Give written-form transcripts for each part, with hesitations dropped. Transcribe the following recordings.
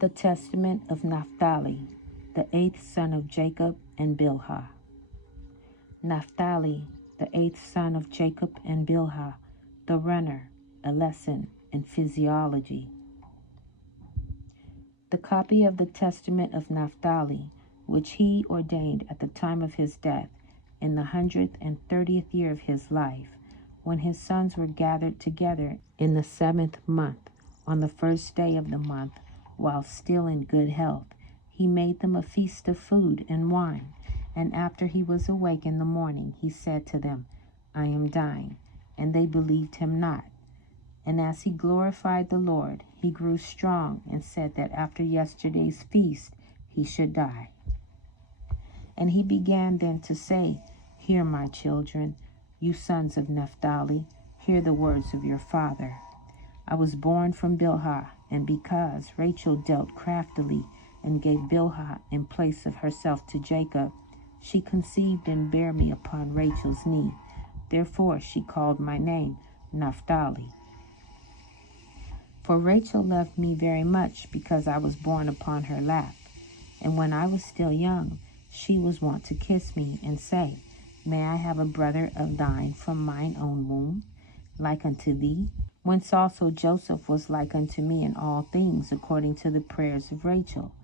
The Testament of Naphtali, the 8th son of Jacob and Bilhah. Naphtali, the 8th son of Jacob and Bilhah, the runner, a lesson in physiology. The copy of the Testament of Naphtali, which he ordained at the time of his death, in the 130th year of his life, when his sons were gathered together in the 7th month, on the 1st day of the month, while still in good health, he made them a feast of food and wine. And after he was awake in the morning, he said to them, I am dying. And they believed him not. And as he glorified the Lord, he grew strong and said that after yesterday's feast he should die. And he began then to say, Hear, my children, you sons of Naphtali, hear the words of your father. I was born from Bilhah, and because Rachel dealt craftily and gave Bilhah in place of herself to Jacob, she conceived and bare me upon Rachel's knee. Therefore she called my name Naphtali. For Rachel loved me very much, because I was born upon her lap. And when I was still young, she was wont to kiss me and say, May I have a brother of thine from mine own womb, like unto thee? Whence also Joseph was like unto me in all things, according to the prayers of Rachel.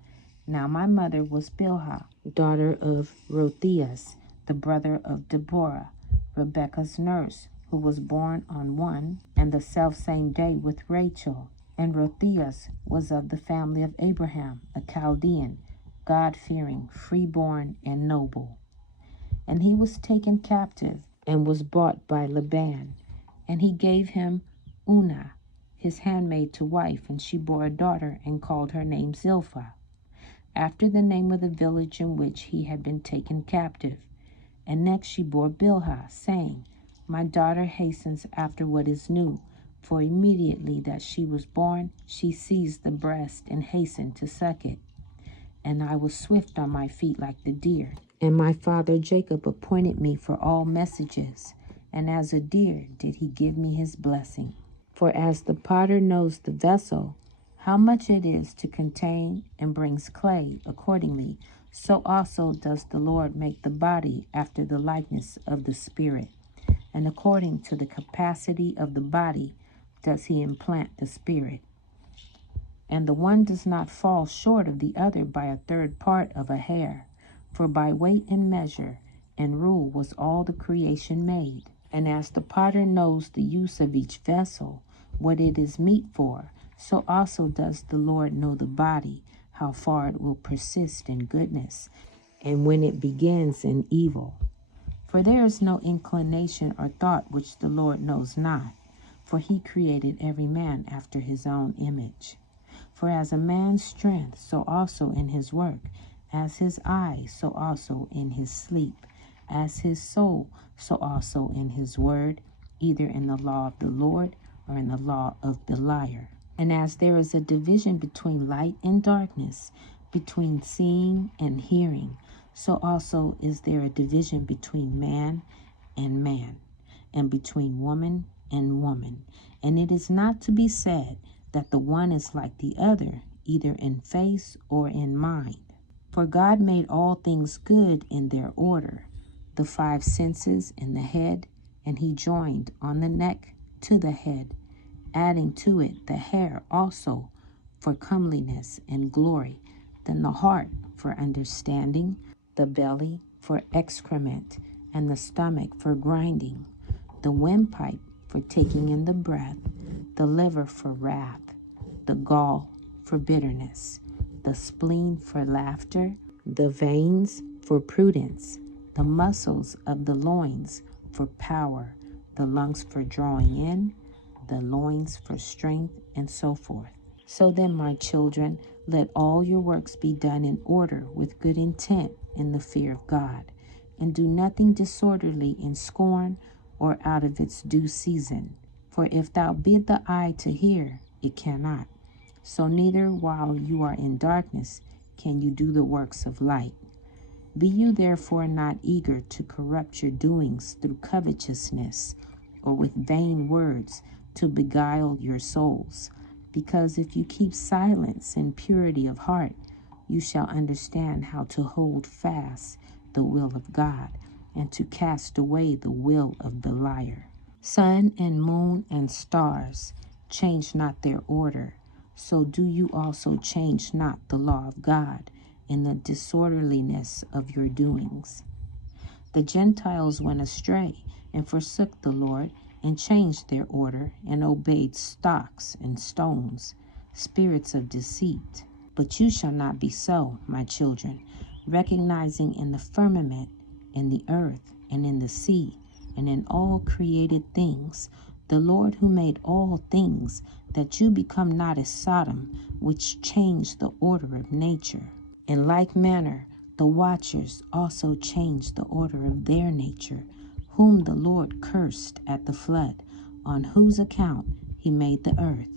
Now my mother was Bilhah, daughter of Rotheus, the brother of Deborah, Rebekah's nurse, who was born on one and the selfsame day with Rachel. And Rotheus was of the family of Abraham, a Chaldean, God-fearing, free-born, and noble. And he was taken captive, and was bought by Laban. And he gave him Una, his handmaid, to wife, and she bore a daughter, and called her name Zilpah, after the name of the village in which he had been taken captive. And next she bore Bilhah, saying, My daughter hastens after what is new, for immediately that she was born, she seized the breast and hastened to suck it. And I was swift on my feet like the deer. And my father Jacob appointed me for all messages, and as a deer did he give me his blessing. For as the potter knows the vessel, how much it is to contain, and brings clay accordingly, so also does the Lord make the body after the likeness of the Spirit. And according to the capacity of the body does he implant the Spirit. And the one does not fall short of the other by a third part of a hair. For by weight and measure and rule was all the creation made. And as the potter knows the use of each vessel, what it is meet for, so also does the Lord know the body, how far it will persist in goodness, and when it begins in evil. For there is no inclination or thought which the Lord knows not, for he created every man after his own image. For as a man's strength, so also in his work, as his eye, so also in his sleep, as his soul, so also in his word, either in the law of the Lord or in the law of Beliar. And as there is a division between light and darkness, between seeing and hearing, so also is there a division between man, and between woman and woman. And it is not to be said that the one is like the other, either in face or in mind. For God made all things good in their order, the 5 senses in the head, and he joined on the neck to the head, adding to it the hair also for comeliness and glory, then the heart for understanding, the belly for excrement, and the stomach for grinding, the windpipe for taking in the breath, the liver for wrath, the gall for bitterness, the spleen for laughter, the veins for prudence, the muscles of the loins for power, the lungs for drawing in, the loins for strength, and so forth. So then, my children, let all your works be done in order with good intent in the fear of God, and do nothing disorderly in scorn or out of its due season. For if thou bid the eye to hear, it cannot. So neither while you are in darkness can you do the works of light. Be you therefore not eager to corrupt your doings through covetousness, or with vain words to beguile your souls. because if you keep silence and purity of heart, you shall understand how to hold fast the will of God and to cast away the will of the liar. Sun and moon and stars change not their order, so do you also change not the law of God in the disorderliness of your doings. The Gentiles went astray and forsook the Lord and changed their order and obeyed stocks and stones, spirits of deceit. But you shall not be so, my children, recognizing in the firmament, in the earth, and in the sea, and in all created things, the Lord who made all things, that you become not as Sodom, which changed the order of nature. In like manner, the watchers also changed the order of their nature, whom the Lord cursed at the flood, on whose account he made the earth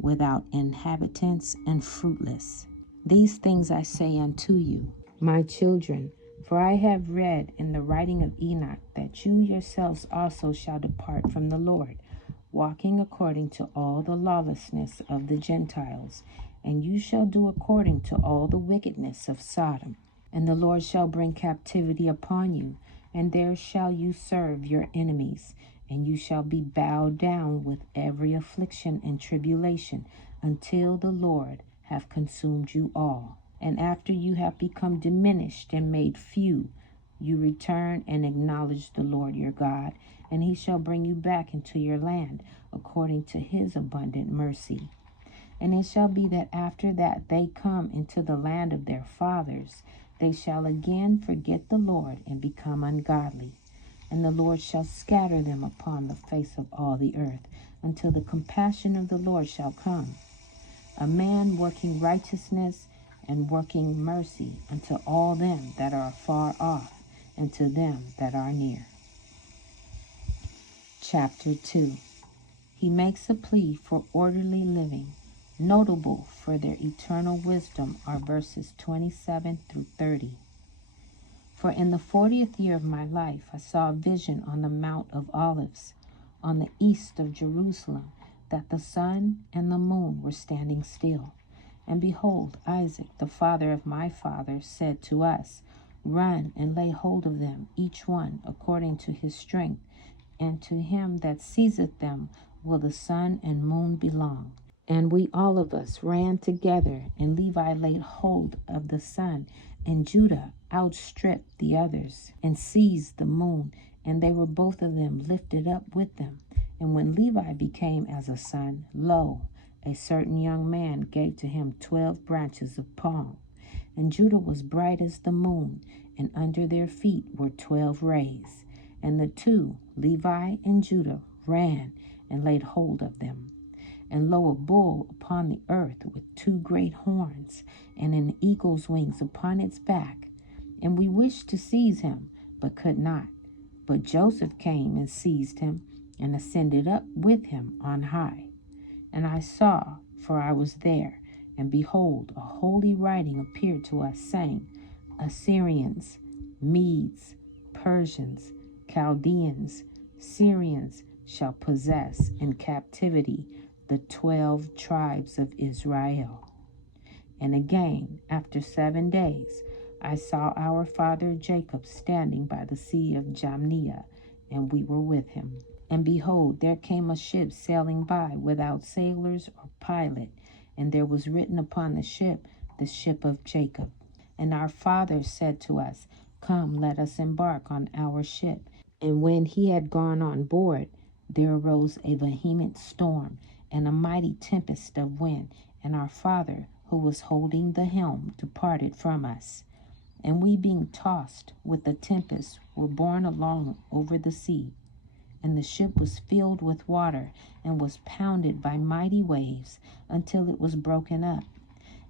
without inhabitants and fruitless. These things I say unto you, my children, for I have read in the writing of Enoch that you yourselves also shall depart from the Lord, walking according to all the lawlessness of the Gentiles, and you shall do according to all the wickedness of Sodom. And the Lord shall bring captivity upon you, and there shall you serve your enemies, and you shall be bowed down with every affliction and tribulation, until the Lord have consumed you all. And after you have become diminished and made few, you return and acknowledge the Lord your God, and he shall bring you back into your land, according to his abundant mercy. And it shall be that after that they come into the land of their fathers, they shall again forget the Lord and become ungodly. And the Lord shall scatter them upon the face of all the earth, until the compassion of the Lord shall come. A man working righteousness and working mercy unto all them that are far off, and to them that are near. Chapter 2. He makes a plea for orderly living. Notable for their eternal wisdom are verses 27 through 30. For in the 40th year of my life I saw a vision on the Mount of Olives, on the east of Jerusalem, that the sun and the moon were standing still. And behold, Isaac, the father of my father, said to us, Run and lay hold of them, each one according to his strength, and to him that seizeth them will the sun and moon belong. And we all of us ran together, and Levi laid hold of the sun, and Judah outstripped the others, and seized the moon, and they were both of them lifted up with them. And when Levi became as a son, lo, a certain young man gave to him 12 branches of palm. And Judah was bright as the moon, and under their feet were 12 rays. And the two, Levi and Judah, ran and laid hold of them. And lo, a bull upon the earth with 2 great horns, and an eagle's wings upon its back. And we wished to seize him, but could not. But Joseph came and seized him, and ascended up with him on high. And I saw, for I was there, and behold, a holy writing appeared to us, saying, Assyrians, Medes, Persians, Chaldeans, Syrians shall possess in captivity the 12 tribes of Israel. And again, after 7 days, I saw our father Jacob standing by the sea of Jamnia, and we were with him. And behold, there came a ship sailing by without sailors or pilot, and there was written upon the ship of Jacob. And our father said to us, Come, let us embark on our ship. And when he had gone on board, there arose a vehement storm, and a mighty tempest of wind, and our father, who was holding the helm, departed from us. And we, being tossed with the tempest, were borne along over the sea. And the ship was filled with water, and was pounded by mighty waves, until it was broken up.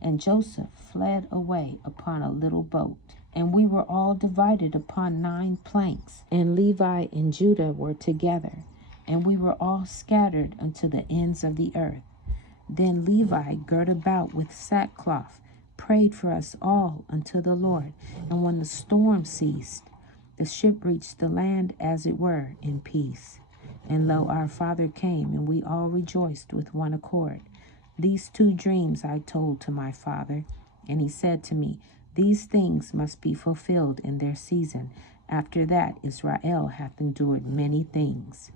And Joseph fled away upon a little boat. And we were all divided upon 9 planks, and Levi and Judah were together, and we were all scattered unto the ends of the earth. Then Levi, girt about with sackcloth, prayed for us all unto the Lord. And when the storm ceased, the ship reached the land as it were in peace. And lo, our father came, and we all rejoiced with one accord. These 2 dreams I told to my father, and he said to me, These things must be fulfilled in their season. After that Israel hath endured many things.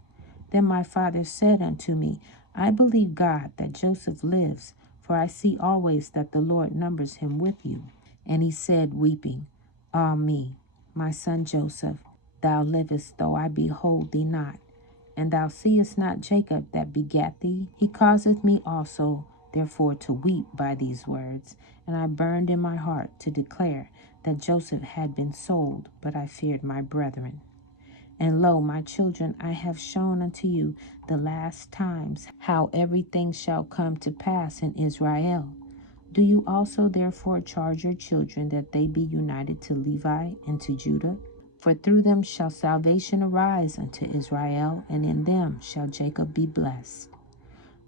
Then my father said unto me, I believe God that Joseph lives, for I see always that the Lord numbers him with you. And he said, weeping, Ah me, my son Joseph, thou livest, though I behold thee not. And thou seest not Jacob that begat thee? He causeth me also therefore to weep by these words. And I burned in my heart to declare that Joseph had been sold, but I feared my brethren. And lo, my children, I have shown unto you the last times how everything shall come to pass in Israel. Do you also therefore charge your children that they be united to Levi and to Judah? For through them shall salvation arise unto Israel, and in them shall Jacob be blessed.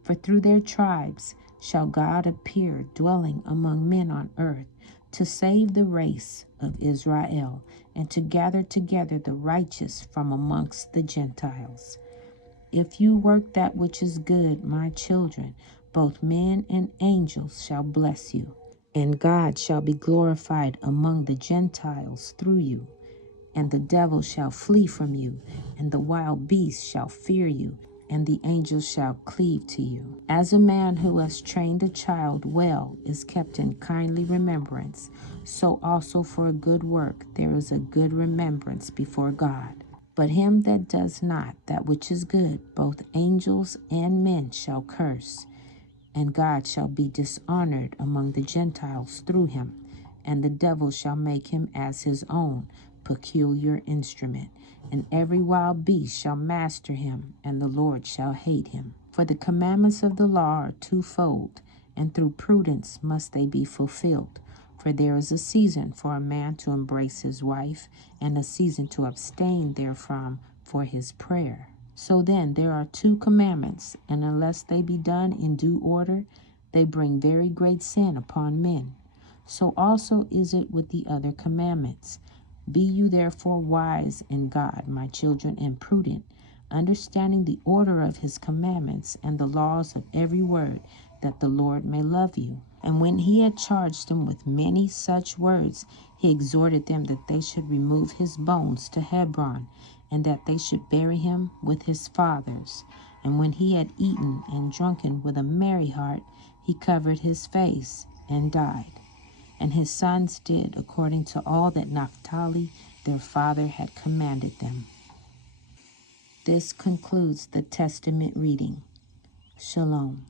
For through their tribes shall God appear, dwelling among men on earth, to save the race of Israel, and to gather together the righteous from amongst the Gentiles. If you work that which is good, my children, both men and angels shall bless you, and God shall be glorified among the Gentiles through you. And the devil shall flee from you, and the wild beast shall fear you, and the angels shall cleave to you. As a man who has trained a child well is kept in kindly remembrance, so also for a good work there is a good remembrance before God. But him that does not that which is good, both angels and men shall curse, and God shall be dishonored among the Gentiles through him, and the devil shall make him as his own peculiar instrument, and every wild beast shall master him, and the Lord shall hate him. For the commandments of the law are twofold, and through prudence must they be fulfilled. For there is a season for a man to embrace his wife, and a season to abstain therefrom for his prayer. So then there are 2 commandments, and unless they be done in due order, they bring very great sin upon men. So also is it with the other commandments. Be you therefore wise in God, my children, and prudent, understanding the order of his commandments and the laws of every word, that the Lord may love you. And when he had charged them with many such words, he exhorted them that they should remove his bones to Hebron, and that they should bury him with his fathers. And when he had eaten and drunken with a merry heart, he covered his face and died. And his sons did according to all that Naphtali their father had commanded them. This concludes the Testament reading. Shalom.